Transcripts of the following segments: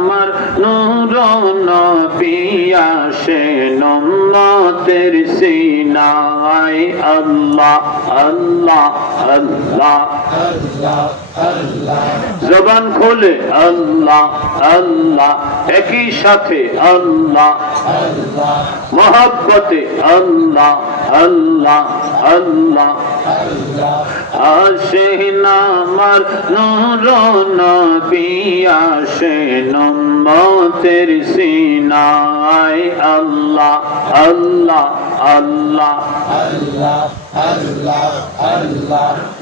আমার নূর নবিয়াসে নম্মতের সিনায়। আল্লাহ আল্লাহ আল্লাহ। জবান খোলে, আল্লাহ আল্লাহ। একই সাথে, আল্লাহ। মহাব্বতে, আল্লাহ আল্লাহ আল্লাহ। আসে নামার নূর নবী, আসে নম্মতের সিনায়। আল্লাহ আল্লাহ আল্লাহ।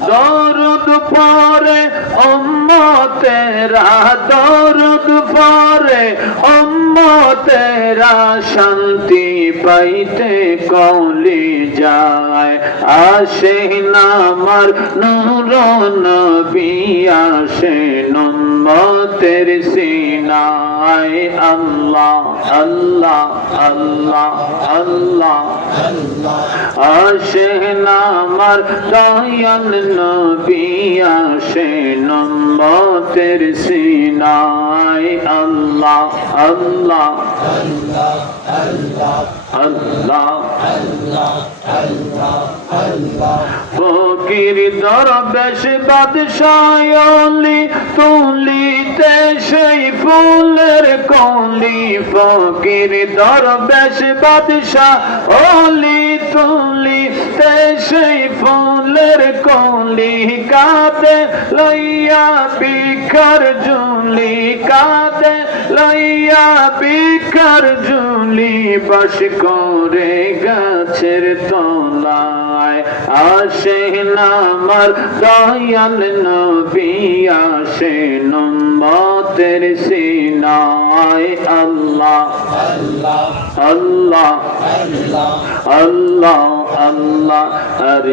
দরুদ পরে উম্মতেরা দরুদ পরে উম্মতেরা শান্তি পাইতে কলি যায়। আসে নামার নূর নবী, আসে নম্মতের সিনায়। আল্লাহ আল্লাহ আল্লাহ আল্লাহ। আসে নামার দয়াল নবী, আসে নম্মতের সিনায় আল্লাহ আল্লাহ আল্লাহ, ফকির দরবেশ বাদশায়লি তুলিতে সেই ফুলের কলি, ফকির দরবেশ বাদশাহ ওলি তুলিতে সেই ফুলের কলি কাঁদে, লইয়া বিকার জুলি কাঁদে, লইয়া বিকার জুলি বাস করে গাছের তলায়। আসে নামার দয়াল নবী, আসে নম্বতের সিনায়। আল্লাহ আল্লাহ আল্লাহ। আল্লাহ আর